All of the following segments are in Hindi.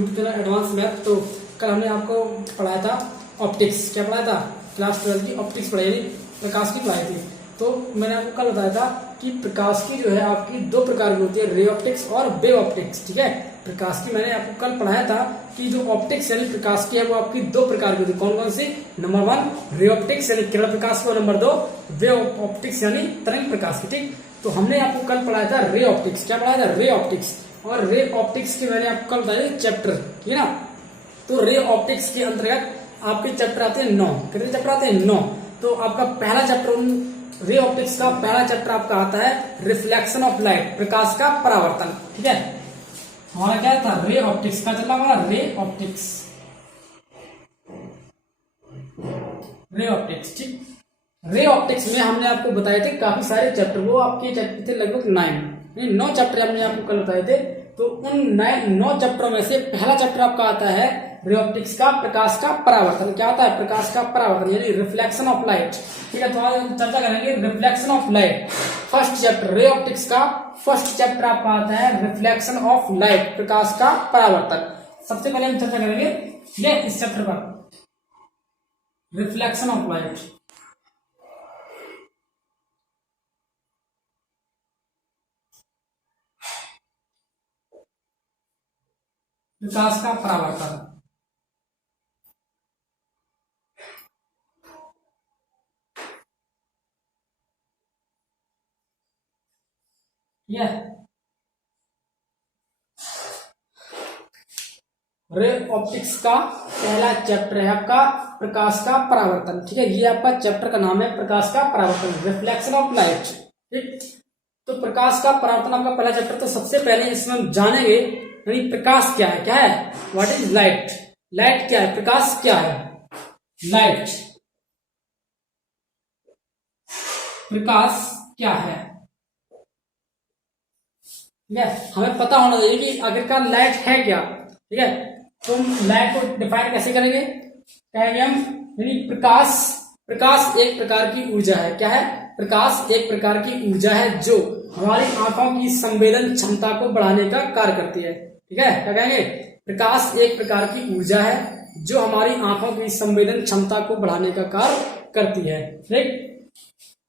YouTube channel advance math. तो कल हमने आपको पढ़ाया था ऑप्टिक्स। क्या पढ़ाया था? क्लास 12 की ऑप्टिक्स पढ़ाई, यानी प्रकाश की पढ़ाई थी। तो मैंने आपको कल बताया था कि प्रकाश की जो है आपकी दो प्रकार की होती है, रे ऑप्टिक्स और वेव ऑप्टिक्स। ठीक है, प्रकाश की मैंने आपको कल पढ़ाया था कि जो ऑप्टिक्स यानी प्रकाश की है वो आपकी दो प्रकार की होती है। कौन कौन सी? नंबर 1 रे ऑप्टिक्स यानी किरण प्रकाश को, नंबर 2 वेव ऑप्टिक्स यानी तरंग प्रकाश की। ठीक, तो हमने आपको कल पढ़ाया था रे ऑप्टिक्स। क्या पढ़ाया था? Ray optics. और रे ऑप्टिक्स के मैंने आपको कल बताया चैप्टर, ठीक है ना। तो रे ऑप्टिक्स के अंतर्गत आपके चैप्टर आते हैं 9। कितने चैप्टर आते हैं? 9। तो आपका पहला चैप्टर रे ऑप्टिक्स का पहला चैप्टर आपका आता है रिफ्लेक्शन ऑफ लाइट, प्रकाश का परावर्तन। ठीक है, हमारा क्या था? रे ऑप्टिक्स का चला हमारा रे ऑप्टिक्स, रे ऑप्टिक्स। ठीक, रे ऑप्टिक्स में हमने आपको बताए थे काफी सारे चैप्टर, वो आपके चैप्टर थे लगभग 9 चैप्टर हमने आपको कल बताए थे। तो उन 9 चैप्टरों में से पहला चैप्टर आपका आता है रे ऑप्टिक्स का प्रकाश का परावर्तन। क्या होता है? प्रकाश का परावर्तन यानी रिफ्लेक्शन ऑफ लाइट। ठीक है, तो आज हम चर्चा करेंगे reflection of light. First chapter ray optics का फर्स्ट चैप्टर आपका आता है रिफ्लेक्शन ऑफ लाइट, प्रकाश का परावर्तन। सबसे पहले हम चर्चा करेंगे ये इस चैप्टर पर, रिफ्लेक्शन ऑफ लाइट, प्रकाश का परावर्तन। यह रे ऑप्टिक्स का पहला चैप्टर है आपका प्रकाश का परावर्तन। ठीक है, ये आपका चैप्टर का नाम है प्रकाश का परावर्तन, रिफ्लेक्शन ऑफ लाइट। ठीक, तो प्रकाश का परावर्तन आपका पहला चैप्टर। तो सबसे पहले इसमें हम जानेंगे यानी प्रकाश क्या है। क्या है? What is light? लाइट क्या है? प्रकाश क्या है? लाइट, प्रकाश क्या है? ठीक है, हमें पता होना चाहिए कि आखिरकार लाइट है क्या। ठीक है, तो हम लाइट को डिफाइन कैसे करेंगे? कहेंगे हम यानी प्रकाश, प्रकाश एक प्रकार की ऊर्जा है। क्या है? प्रकाश एक प्रकार की ऊर्जा है जो हमारी आंखों की संवेदन क्षमता को बढ़ाने का कार्य करती है। ठीक है, क्या कहेंगे? प्रकाश एक प्रकार की ऊर्जा है जो हमारी आंखों की संवेदन क्षमता को बढ़ाने का कार्य करती है। ठीक,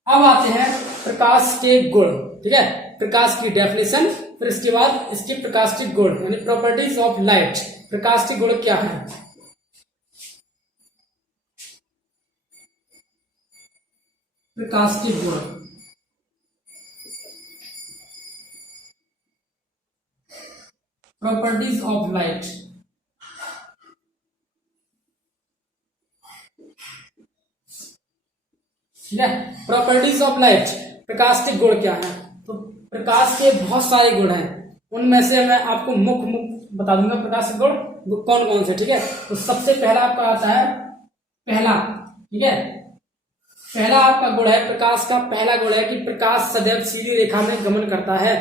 अब आते हैं प्रकाश के गुण। ठीक है, प्रकाश की डेफिनेशन, फिर इसके बाद इसके प्रकाश के गुण यानी प्रॉपर्टीज ऑफ लाइट। प्रकाश के गुण क्या है? प्रकाश के गुण, प्रॉपर्टीज ऑफ लाइट। ठीक है, प्रॉपर्टीज ऑफ लाइट, प्रकाश के गुण क्या है? तो प्रकाश के बहुत सारे गुण हैं, उनमें से मैं आपको मुख्य बता दूंगा प्रकाश के गुण कौन कौन से। ठीक है, तो सबसे पहला आपका आता है पहला। ठीक है, पहला आपका गुण है प्रकाश का पहला गुण है कि प्रकाश सदैव सीधी रेखा में गमन करता है।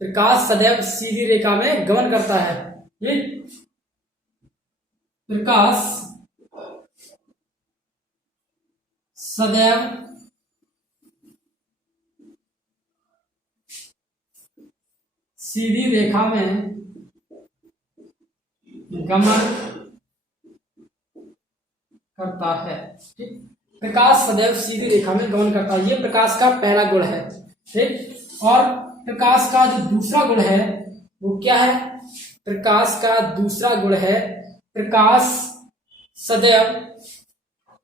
प्रकाश सदैव सीधी रेखा में गमन करता है। ये प्रकाश सदैव सीधी रेखा में गमन करता है। ठीक, प्रकाश सदैव सीधी रेखा में गमन करता है, ये प्रकाश का पहला गुण है। ठीक, और प्रकाश का जो दूसरा गुण है वो क्या है? प्रकाश का दूसरा गुण है प्रकाश सदैव,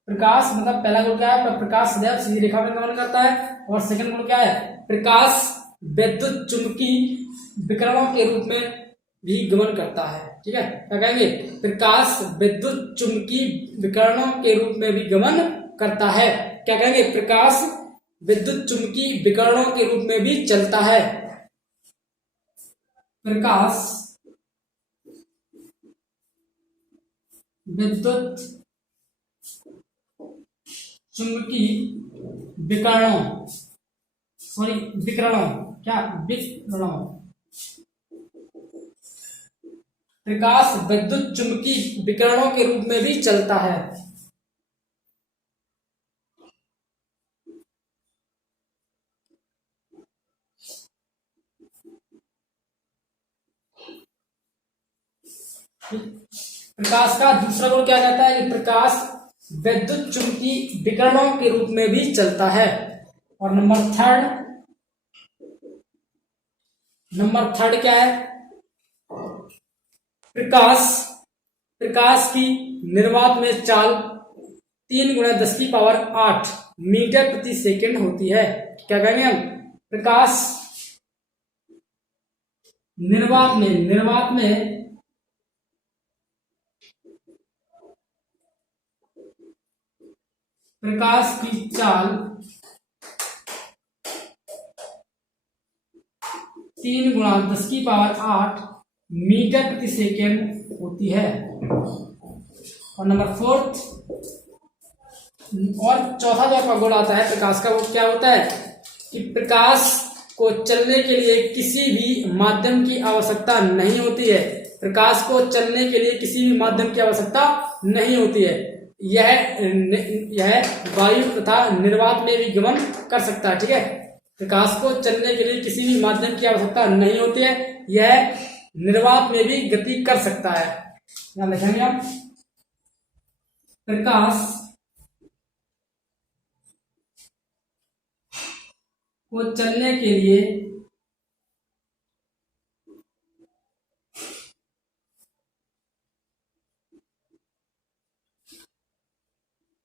प्रकाश मतलब पहला गुण क्या है? प्रकाश सदैव सीधी रेखा में गमन करता है। और सेकंड गुण क्या है? प्रकाश विद्युत चुंबकीय विकिरणों के रूप में भी गमन करता है। ठीक है, क्या कहेंगे? प्रकाश विद्युत चुंबकीय विकिरणों के रूप में भी गमन करता है। क्या कहेंगे? प्रकाश विद्युत चुंबकीय विकिरणों के रूप में भी चलता है। प्रकाश विद्युत चुंबकीय विकिरणों, सॉरी विकिरणों, क्या विकिरणों, प्रकाश विद्युत चुंबकीय विकिरणों के रूप में भी चलता है। प्रकाश का दूसरा गुण क्या कहता है कि प्रकाश विद्युत चुंबकीय विकिरणों के रूप में भी चलता है। और नंबर थर्ड क्या है? प्रकाश की निर्वात में चाल 3 × 10⁸ मीटर प्रति सेकंड होती है। क्या कहेंगे हम? प्रकाश निर्वात में प्रकाश की चाल 3 × 10⁸ मीटर प्रति सेकंड होती है। और नंबर फोर्थ और चौथा जो आपका गुण आता है प्रकाश का, वो क्या होता है कि प्रकाश को चलने के लिए किसी भी माध्यम की आवश्यकता नहीं होती है। प्रकाश को चलने के लिए किसी भी माध्यम की आवश्यकता नहीं होती है। यह वायु तथा निर्वात में भी गमन कर सकता है। ठीक है, प्रकाश को चलने के लिए किसी भी माध्यम की आवश्यकता नहीं होती है। यह निर्वात में भी गति कर सकता है। यहां लिखेंगे आप, प्रकाश को चलने के लिए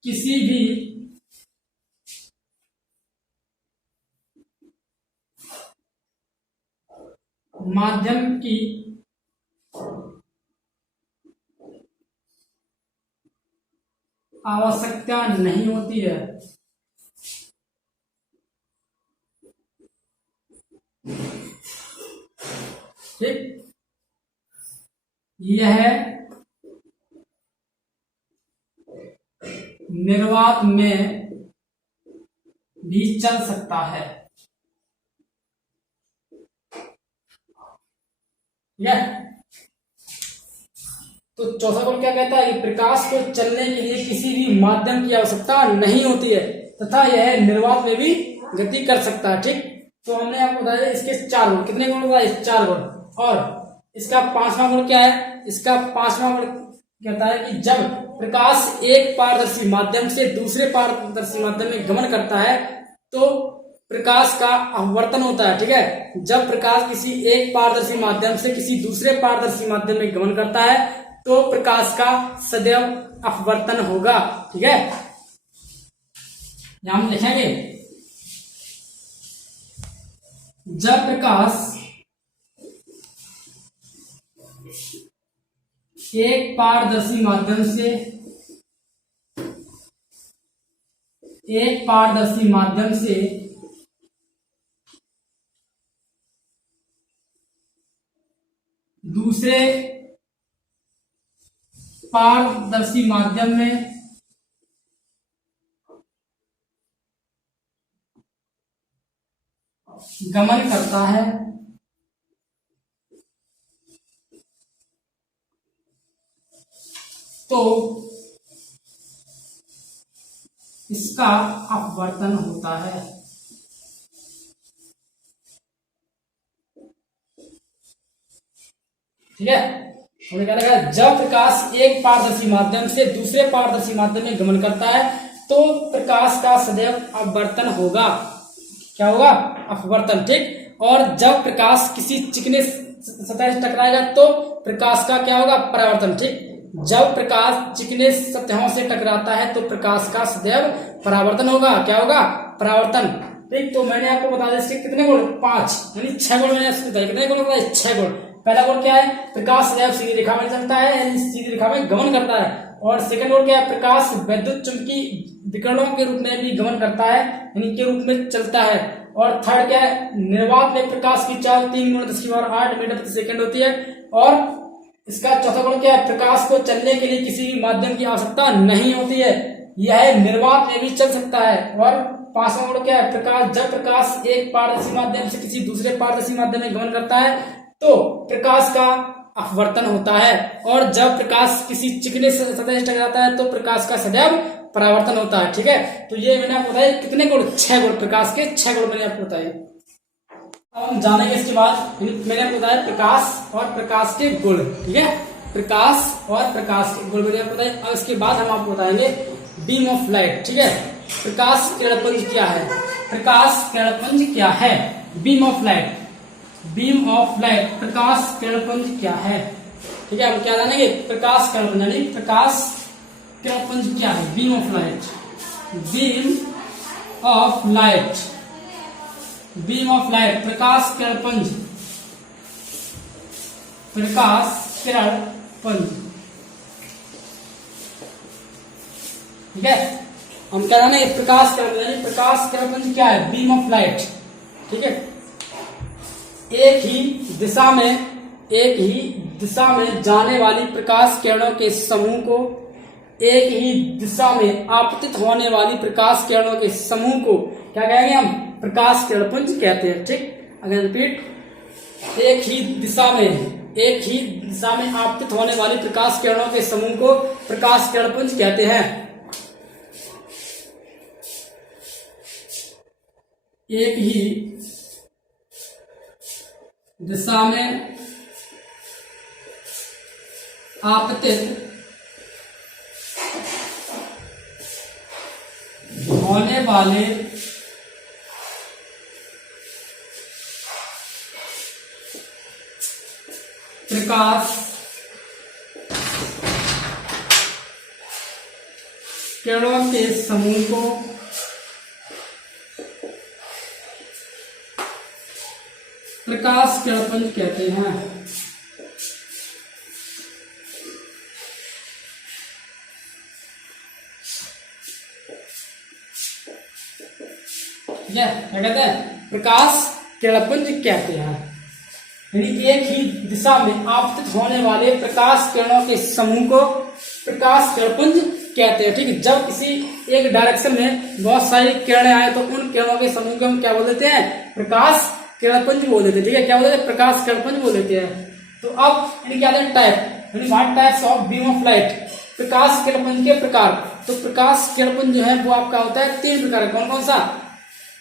किसी भी माध्यम की आवश्यकता नहीं होती है। ठीक, यह निर्वात में भी चल सकता है। यह तो चौथा गुण क्या कहता है कि प्रकाश को चलने के लिए किसी भी माध्यम की आवश्यकता नहीं होती है तथा यह निर्वात में भी गति कर सकता है। ठीक, तो हमने आपको बताया इसके 4 गुण। कितने गुण बताए? 4 गुण। और इसका 5वां गुण क्या है? इसका 5वां गुण कहता है कि जब प्रकाश एक पारदर्शी माध्यम से दूसरे पारदर्शी माध्यम में गमन करता है तो प्रकाश का अपवर्तन होता है। ठीक है, जब प्रकाश किसी एक पारदर्शी माध्यम से किसी दूसरे पारदर्शी माध्यम में गमन करता है तो प्रकाश का सदैव अपवर्तन होगा। ठीक है, यहां हम लिखेंगे, जब प्रकाश एक पारदर्शी माध्यम से दूसरे पारदर्शी माध्यम में गमन करता है तो इसका अपवर्तन होता है। ठीक है, हमने क्या लिखा? जब प्रकाश एक पारदर्शी माध्यम से दूसरे पारदर्शी माध्यम में गमन करता है तो प्रकाश का सदैव अपवर्तन होगा। क्या होगा? अपवर्तन। ठीक, और जब प्रकाश किसी चिकने सतह से टकराएगा तो प्रकाश का क्या होगा? परावर्तन। ठीक, जब प्रकाश चिकने सतहों से टकराता है तो प्रकाश का सदैव परावर्तन होगा। क्या होगा? परावर्तन। ठीक, तो मैंने आपको बता दिया इसके कितने गुण? 5, यानी 6 गुण मैंने आपको बताया। कितने गुण बताए? 6 गुण। पहला गुण क्या है? प्रकाश सदैव सीधी रेखा में चलता है, यानी सीधी रेखा में गमन करता है। और सेकंड गुण क्या है? प्रकाश विद्युत चुंबकीय विकिरणों के रूप में भी गमन करता है, यानी के रूप में चलता है। और थर्ड क्या है? निर्वात में प्रकाश की चाल 3 × 10⁸ मीटर प्रति सेकंड होती है। और इसका चौथा गुण क्या है? प्रकाश को चलने के लिए किसी भी माध्यम की आवश्यकता नहीं होती है, यह निर्वात में भी चल सकता है। और 5वां गुण क्या है? जब प्रकाश एक पारदर्शी माध्यम से किसी दूसरे पारदर्शी माध्यम में गमन करता है तो प्रकाश का अपवर्तन होता है। और जब प्रकाश किसी चिकने सतह से टकराता है तो प्रकाश का सदैव परावर्तन होता है। ठीक है, तो ये मैंने आपको बताया कितने गुण? 6 गुण। प्रकाश के 6 गुण मैंने आपको बताए। अब हम जानेंगे इसके बाद मैंने आपको बताया प्रकाश और प्रकाश के गुण। ठीक है, प्रकाश और प्रकाश के गुण बताइए। अब इसके बाद हम आपको बताएंगे बीम ऑफ लाइट, ठीक है। प्रकाश किरणपुंज क्या है, प्रकाश किरणपुंज क्या है, beam of light, beam of light, प्रकाश किरणपुंज क्या है, ठीक है। हम क्या जानेंगे, प्रकाश किरणपुंज यानी प्रकाश किरणपुंज क्या है, beam of light, beam of light, beam of light, प्रकाश किरणपुंज, प्रकाश किरणपुंज, ठीक है। हम क्या जाने, प्रकाश किरणपुंज यानी प्रकाश किरणपुंज क्या है, बीम ऑफ लाइट, ठीक है। एक ही दिशा में जाने वाली प्रकाश किरणों के समूह को, एक ही दिशा में आपतित होने वाली प्रकाश किरणों के समूह को क्या कहेंगे हम, प्रकाश किरणपुंज कहते हैं, ठीक। अगर रिपीट, एक ही दिशा में आपतित होने वाली प्रकाश किरणों के समूह को प्रकाश किरणपुंज कहते हैं। एक ही दिशा में आपतित होने वाले प्रकाश किरणों के समूह को प्रकाश किरणपुंज कहते हैं। क्या कहते हैं, प्रकाश किरणपुंज कहते हैं, यानी एक ही दिशा में आपतित होने वाले प्रकाश किरणों के समूह को प्रकाश किरणपुंज कहते हैं, ठीक है। जब किसी एक डायरेक्शन में बहुत सारी किरणें आए तो उन किरणों के समूह को हम क्या बोल देते हैं, प्रकाश किरणपुंज बोल देते हैं, ठीक है। क्या बोलते हैं, प्रकाश किरणपुंज बोल देते हैं। तो अब यानी क्या टाइप, यानी what types of beam of light, प्रकाश किरणपुंज के प्रकार। तो प्रकाश किरणपुंज जो है वो आपका होता है 3 प्रकार, कौन कौन सा,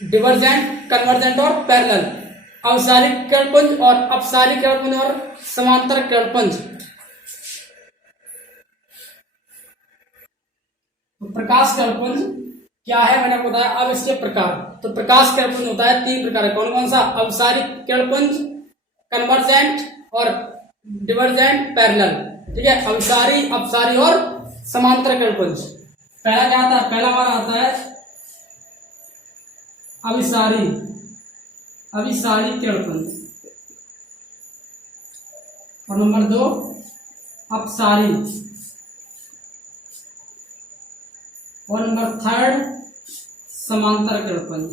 डिवर्जेंट, कन्वर्जेंट और पैरेलल। अवसारिक किरणपुंज और अपसारिक किरणपुंज और समांतर किरणपुंज। तो प्रकाश किरणपुंज क्या है मैंने आपको बताया। अब इसके प्रकार, तो प्रकाश किरणपुंज होता है 3 प्रकार, कौन कौन सा, अवसारिक किरणपुंज, कन्वर्जेंट और डिवर्जेंट, पैरेलल, ठीक है। अवसारी, अपसारी और समांतर किरणपुंज। पहला क्या आता है, पहला हमारा आता है अभिसारी, अभिसारी किरणपुंज, और नंबर 2 अपसारी, और नंबर 3 समांतर किरणपुंज।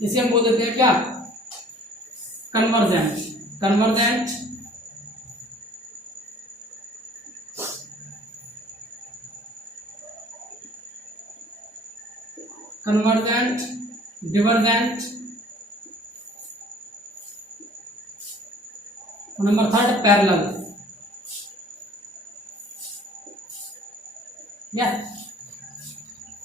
इसे हम बोल देते हैं क्या, कन्वर्जेंट, कन्वर्जेंट, कन्वर्जेंट, डिवर्जेंट, और नंबर 3 पैरेलल।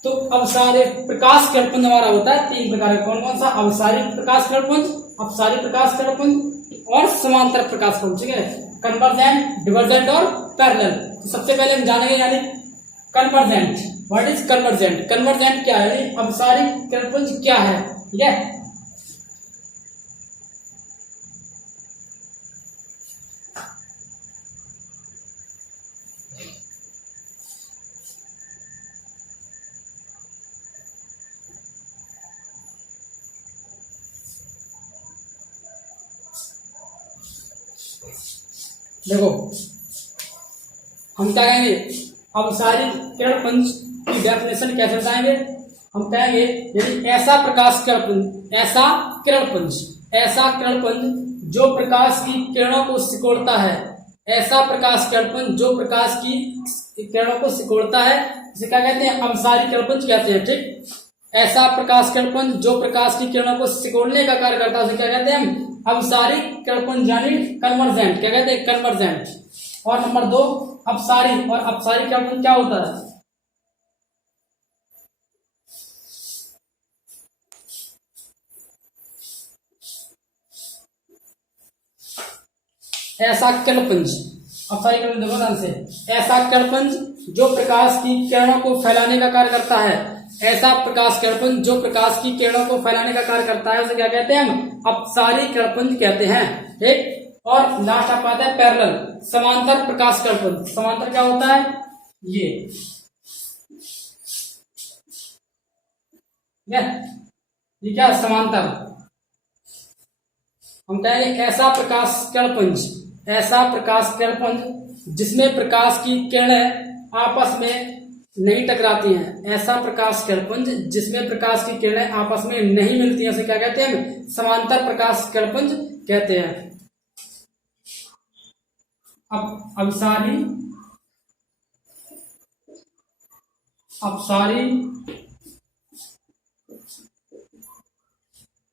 तो अवसारी प्रकाश किरणपुंज हमारा होता है 3 प्रकार, कौन कौन सा, अवसारी प्रकाश किरणपुंज, अपसारी प्रकाश किरणपुंज और समांतर प्रकाश किरणपुंज, ठीक है। कन्वर्जेंट, डिवर्जेंट और पैरेलल। तो सबसे पहले हम जानेंगे यानी convergent. What is convergent, convergent क्या है, यानी अवसारी किरणपुंज क्या है, ठीक है। देखो हम क्या कहेंगे, अवसारी किरणपुंज की डेफिनेशन कैसे बताएंगे, हम कहेंगे यदि ऐसा प्रकाश किरणपुंज, ऐसा किरणपुंज, ऐसा किरणपुंज जो प्रकाश की किरणों को सिकोड़ता है, ऐसा प्रकाश किरणपुंज जो प्रकाश की किरणों को सिकोड़ता है, इसे क्या कहते हैं, अवसारी किरणपुंज कहते हैं, ठीक। ऐसा प्रकाश किरणपुंज जो प्रकाश की किरणों को सिकोड़ने का कार्य करता है उसे क्या कहते हैं हम, अवसारी किरणपुंज यानी कन्वर्जेंट, क्या कहते हैं, कन्वर्जेंट। और नंबर 2 अपसारी, और अपसारी किरणपुंज क्या होता है, ऐसा कणपुंज, अब सारी कण देखो ध्यान से, ऐसा कणपुंज जो प्रकाश की किरणों को फैलाने का कार्य करता है, ऐसा प्रकाश कणपुंज जो प्रकाश की किरणों को फैलाने का कार्य करता है, उसे क्या कहते हैं हम? अपसारी कणपुंज कहते हैं। ठीक, और लास्ट आपका आता है पैरेलल, समांतर प्रकाश कणपुंज। समांतर क्या होता है? ये क्या समांतर, हम कहेंगे ऐसा प्रकाश कणपुंज, ऐसा प्रकाश कणपुंज जिसमें प्रकाश की किरणें आपस में नहीं टकराती हैं, ऐसा प्रकाश कणपुंज जिसमें प्रकाश की किरणें आपस में नहीं मिलती हैं, उसे क्या कहते हैं हम? समांतर प्रकाश कणपुंज कहते हैं। अब अपसारी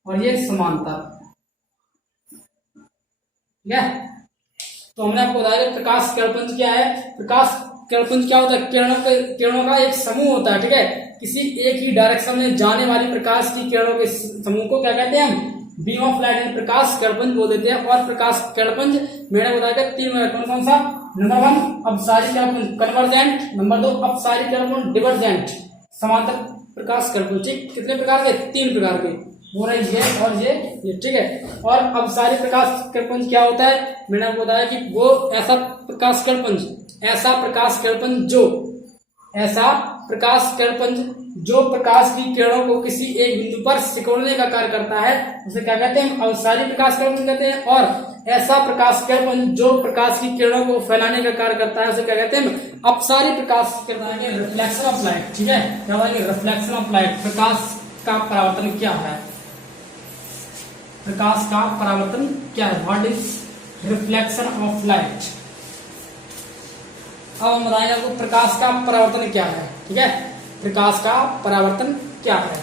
और ये समांतर, ठीक है। तो हमने आपको बताया प्रकाश कणपुंज क्या है। प्रकाश कणपुंज क्या होता है? किरणों का एक समूह होता है, ठीक है। किसी एक ही डायरेक्शन में जाने वाली प्रकाश की किरणों के समूह को क्या कहते हैं हम? बीम ऑफ लाइट, प्रकाश कणपुंज बोल देते हैं। और प्रकाश कणपुंज मैंने बताया 3 में, कौन सा? नंबर 1 अपसारी कणपुंज कन्वर्जेंट, नंबर 2 अपसारी कणपुंज डिवर्जेंट, समांतर प्रकाश कणपुंज। कितने प्रकार के? 3 प्रकार के, वो रही ये और ये, ठीक है। और अपसारी प्रकाश कणपुंज क्या होता है? मैंने आपको बताया कि वो ऐसा प्रकाश कणपुंज, ऐसा प्रकाश कणपुंज जो प्रकाश की किरणों को किसी एक बिंदु पर सिकोड़ने का कार्य करता है, उसे क्या कहते हैं? अपसारी प्रकाश कणपुंज कहते हैं। और ऐसा प्रकाश कणपुंज जो प्रकाश की किरणों को फैलाने का कार्य करता है, उसे क्या कहते हैं? अपसारी प्रकाश कहते हैं। रिफ्लेक्शन ऑफ लाइट, ठीक है। क्या बताएंगे? रिफ्लेक्शन ऑफ लाइट, प्रकाश का परावर्तन क्या है? प्रकाश का परावर्तन क्या है? What is reflection of light? अब हम बताएंगे आपको प्रकाश का परावर्तन क्या है, ठीक है। प्रकाश का परावर्तन क्या है?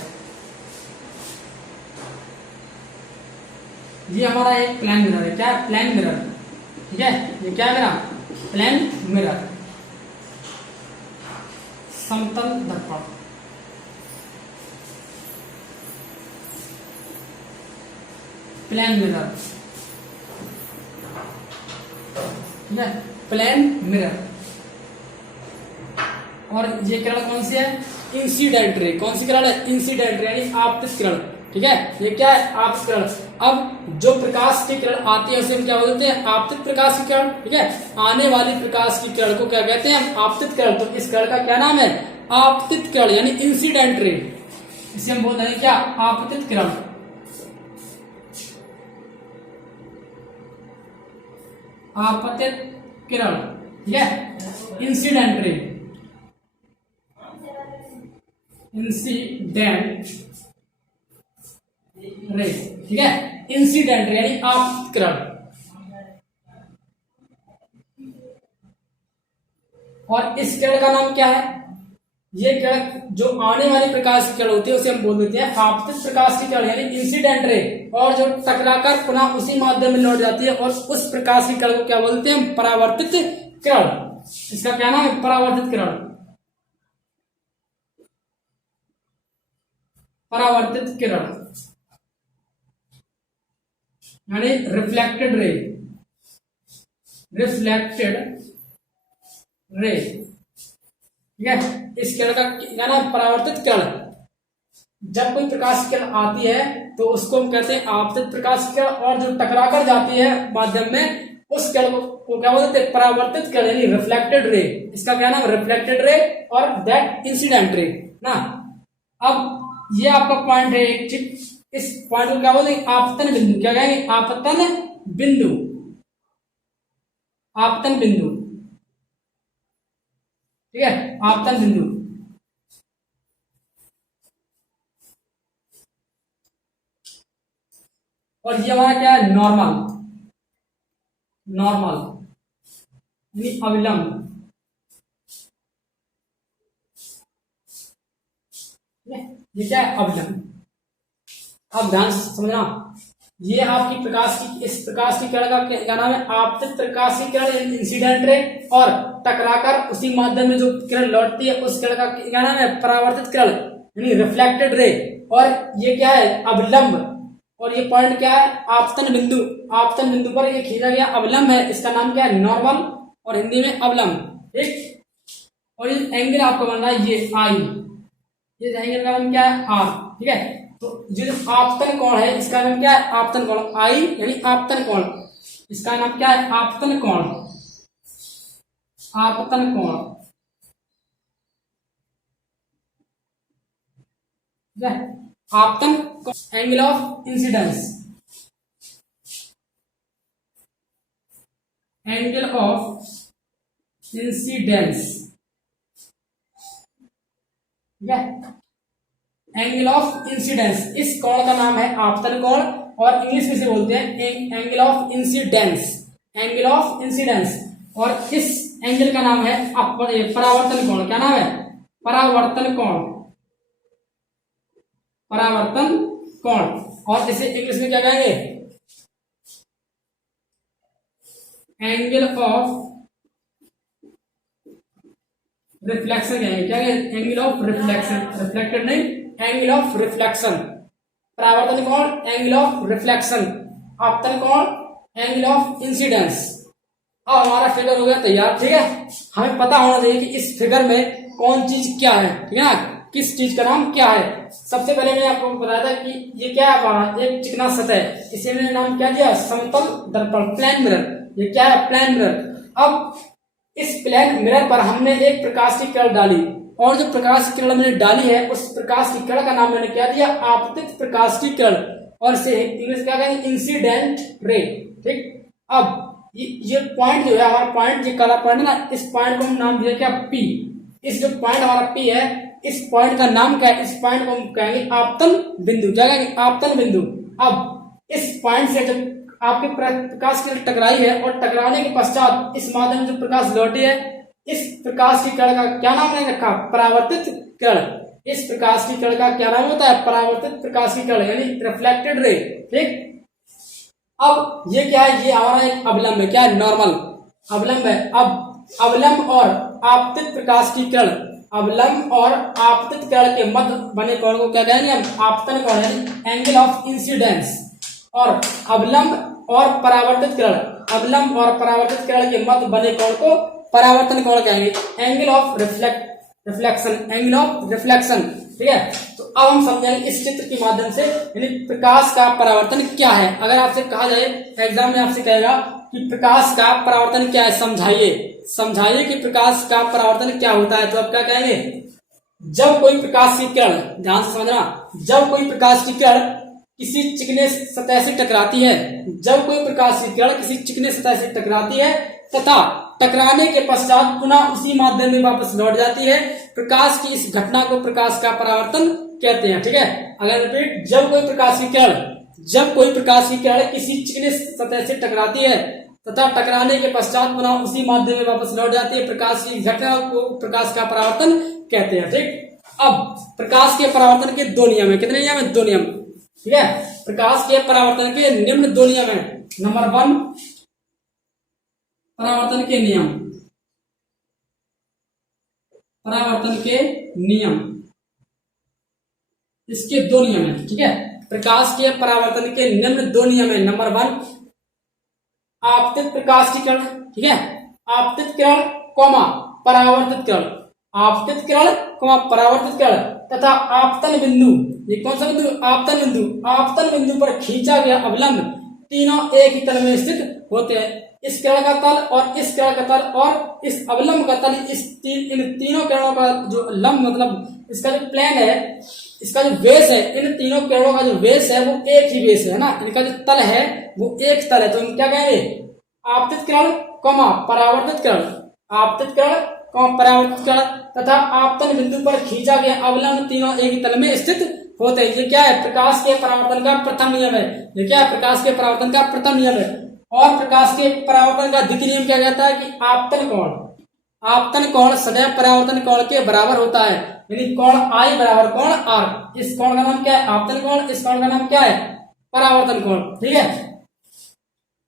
ये हमारा एक प्लेन मिरर है। क्या है? प्लेन मिरर, ठीक है। ये क्या है मेरा? प्लेन मिरर, समतल दर्पण, प्लेन मिरर, ठीक है। Plane mirror. और ये किरण कौन सी है? Incident ray. कौन सी किरण है? इंसिडेंट रे, यानी आपतित किरण, ठीक है। ये क्या है? आपतित किरण। अब जो प्रकाश की किरण आती है उसे हम क्या बोलते हैं? आपतित प्रकाश की किरण, ठीक है। आने वाली प्रकाश की किरण को क्या कहते हैं हम? आपतित किरण। तो इस किरण का क्या नाम है? आपतित किरण, यानी इंसिडेंट रे। इसे हम बोलते हैं क्या? आपतित किरण। आपतित किरण, ठीक है। इंसिडेंट रे, इंसिडेंट रे, ठीक है। इंसिडेंट रे यानी आपतित किरण। और इस किरण का नाम क्या है? ये किरण जो आने वाली प्रकाश की किरण होती है उसे हम बोल देते हैं आपतित प्रकाश की किरण, यानी इंसिडेंट रे। और जो टकराकर पुनः उसी माध्यम में लौट जाती है, और उस प्रकाश की किरण को क्या बोलते हैं? परावर्तित किरण। इसका क्या नाम है? परावर्तित किरण, परावर्तित किरण, यानी रिफ्लेक्टेड रे, रिफ्लेक्टेड रे, ठीक है। इस किरण का क्या नाम? परावर्तित किरण। जब कोई प्रकाश की किरण आती है तो उसको हम कहते हैं आपतित प्रकाश की किरण, और जो टकरा कर जाती है माध्यम में उस किरण को क्या बोलते हैं? परावर्तित किरण, यानी रिफ्लेक्टेड रे। इसका क्या नाम? रिफ्लेक्टेड रे और दैट इंसिडेंट रे ना। अब ये आपका पॉइंट है, ठीक। इस पॉइंट को क्या बोलते हैं? आपतन बिंदु। क्या कहेंगे? आपतन बिंदु, आपतन बिंदु, ठीक है। आपतन बिंदु। और ये हमारा क्या है? नॉर्मल, नॉर्मल यानी अविलंब, ये क्या है? अविलंब। अब ध्यान से समझना, ये आपकी प्रकाश की, इस प्रकाश की किरण का क्या नाम है? आपतित प्रकाश की किरण, इंसिडेंट रे। और टकराकर उसी माध्यम में जो किरण लौटती है उस किरण का क्या नाम है? परावर्तित किरण, यानी रिफ्लेक्टेड रे। और ये क्या है? अविलंब। और ये पॉइंट क्या है, आपतन बिंदु। आपतन बिंदु पर ये खींचा गया अवलंब है, इसका नाम क्या है, नॉर्मल, और हिंदी में अवलंब, ठीक। और ये एंगल आपको बनना है ये आई, ये एंगल का नाम क्या है, आर, ठीक है। तो जो आपतन कोण है इसका नाम क्या है, आपतन कोण, आई यानी आपतन कोण, इसका नाम क्या है, आपतन कोण, आपतन कोण, ठीक है। आपतन angle of incidence, angle of incidence, ठीक है। एंगल ऑफ इंसिडेंस, इस कोण का नाम है आपतन कोण, और इंग्लिश में से बोलते हैं angle of incidence, angle of incidence. और इस एंगल का नाम है परावर्तन कोण, क्या नाम है, परावर्तन कोण, परावर्तन कोण। और इसे इंग्लिश में क्या कहेंगे, एंगल ऑफ रिफ्लेक्शन कहेंगे, क्या कहेंगे, एंगल ऑफ रिफ्लेक्शन, रिफ्लेक्टेड नहीं, एंगल ऑफ रिफ्लेक्शन। परावर्तन कोण एंगल ऑफ रिफ्लेक्शन, आपतन कोण एंगल ऑफ इंसिडेंस। अब हमारा फिगर हो गया तैयार, ठीक है। हमें पता होना चाहिए कि इस फिगर में कौन चीज क्या है, ठीक है ना, किस चीज का नाम क्या है। सबसे पहले मैंने आपको बताया था कि ये क्या है हमारा, एक चिकना सतह, इसे मैंने नाम क्या दिया, समतल दर्पण, प्लेन मिरर। ये क्या है, प्लेन मिरर। अब इस प्लेन मिरर पर हमने एक प्रकाश की किरण डाली, और जो प्रकाश की किरण मैंने डाली है उस प्रकाश की किरण का नाम मैंने क्या दिया, आपतित प्रकाश की किरण, और इसे इंग्लिश क्या कहेंगे, इंसिडेंट रे, ठीक। अब ये पॉइंट जो है हमारा पॉइंट, ये काला पॉइंट है ना, इस पॉइंट को हम नाम दिया क्या, पी। इस जो पॉइंट हमारा पी है, इस पॉइंट का नाम क्या है, इस पॉइंट को हम कहेंगे आपतन बिंदु, क्या कहेंगे, आपतन बिंदु। अब इस पॉइंट से जब आपके प्रकाश की टकराई है, और टकराने के पश्चात इस माध्यम जो प्रकाश लौटी है, इस प्रकाश की किरण का क्या नाम नहीं रखा, परावर्तित किरण। इस प्रकाश की किरण का क्या नाम होता है, परावर्तित प्रकाश की किरण, यानी रिफ्लेक्टेड रे, ठीक। अब ये क्या है, ये हमारा एक अवलंब है, क्या है, नॉर्मल अवलंब है। अब अवलंब और आपतित प्रकाश की किरण, अवलंब और आपतित किरण के मध्य बने कोण को क्या कहेंगे हम, आपतन कोण, यानी एंगल ऑफ इंसिडेंस। और अवलंब और परावर्तित किरण, अवलंब और परावर्तित किरण के मध्य बने कोण को परावर्तन कोण कहेंगे, angle of reflection, angle of reflection, ठीक है। तो अब हम समझेंगे इस चित्र के माध्यम से, यानी प्रकाश का परावर्तन क्या है। अगर आपसे कहा जाए, एग्जाम में आपसे कहेगा कि प्रकाश का परावर्तन क्या है, समझाइए, समझाइए कि प्रकाश का परावर्तन क्या होता है, तो आप क्या कहेंगे, जब कोई प्रकाश की किरण, ध्यान से समझना, जब कोई प्रकाश की किरण किसी चिकने सतह से टकराती है, जब कोई प्रकाश की किरण किसी चिकने सतह से टकराती है तथा टकराने के पश्चात पुनः उसी माध्यम में वापस लौट जाती है, प्रकाश की इस घटना को प्रकाश का परावर्तन कहते हैं, ठीक है। अगर रिपीट, जब कोई प्रकाश की किरण, जब कोई प्रकाश की किरण किसी चिकने सतह से टकराती है तथा टकराने के पश्चात पुनः उसी माध्यम में वापस लौट जाती है, प्रकाश की घटना को प्रकाश का परावर्तन कहते हैं, ठीक। अब प्रकाश के परावर्तन के दो नियम है, कितने नियम है, दो नियम, ठीक है। प्रकाश के परावर्तन के निम्न दो नियम है। नंबर 1, परावर्तन के नियम, परावर्तन के नियम, इसके दो नियम है, ठीक है। प्रकाश के परावर्तन के निम्न दो नियम है। नंबर 1, आपतित प्रकाश की किरण, ठीक है, आपतित किरण कॉमा परावर्तित किरण, आपतित किरण कॉमा परावर्तित किरण तथा आपतन बिंदु, ये कौन सा बिंदु, आपतन बिंदु, आपतन बिंदु पर खींचा गया अवलंब, तीनों एक ही तल में स्थित होते हैं। इस किरण का तल और इस किरण का तल और इस अवलंब का तल, इन तीनों किरणों का जो लंब, मतलब इसका जो प्लेन है, इसका जो बेस है, इन तीनों किरणों का जो बेस है वो एक ही बेस है ना, इनका जो तल है वो एक तल है। तो हम क्या कहेंगे, आपतित किरण कॉमा परावर्तित किरण, आपतित किरण कॉमा परावर्तित किरण तथा आपतन बिंदु पर खींचा गया अवलंब, तीनों एक ही तल में स्थित होते हैं। ये क्या है, प्रकाश के परावर्तन का प्रथम नियम है। ये क्या है, प्रकाश के परावर्तन का प्रथम नियम है। और प्रकाश के परावर्तन का द्वितीय नियम क्या कहता है कि आपतन कोण, आपतन कोण सदैव परावर्तन कोण के बराबर होता है, यानी कोण आई बराबर कोण आर। इस कोण का नाम क्या है, आपतन कोण, इस कोण का नाम क्या है, परावर्तन कोण, ठीक है।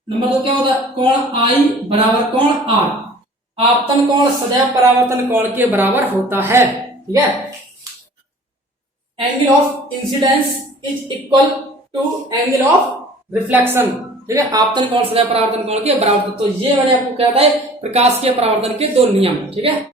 नंबर 2 क्या होता है, कोण आई बराबर कोण आर, आपतन कोण सदैव परावर्तन कोण के बराबर होता है, ठीक है। Angle of incidence is equal to angle of reflection, ठीक है, आपतन कोण सदैव परावर्तन कोण के बराबर। तो ये मैंने आपको क्या बताया, प्रकाश के परावर्तन के दो नियम, ठीक है।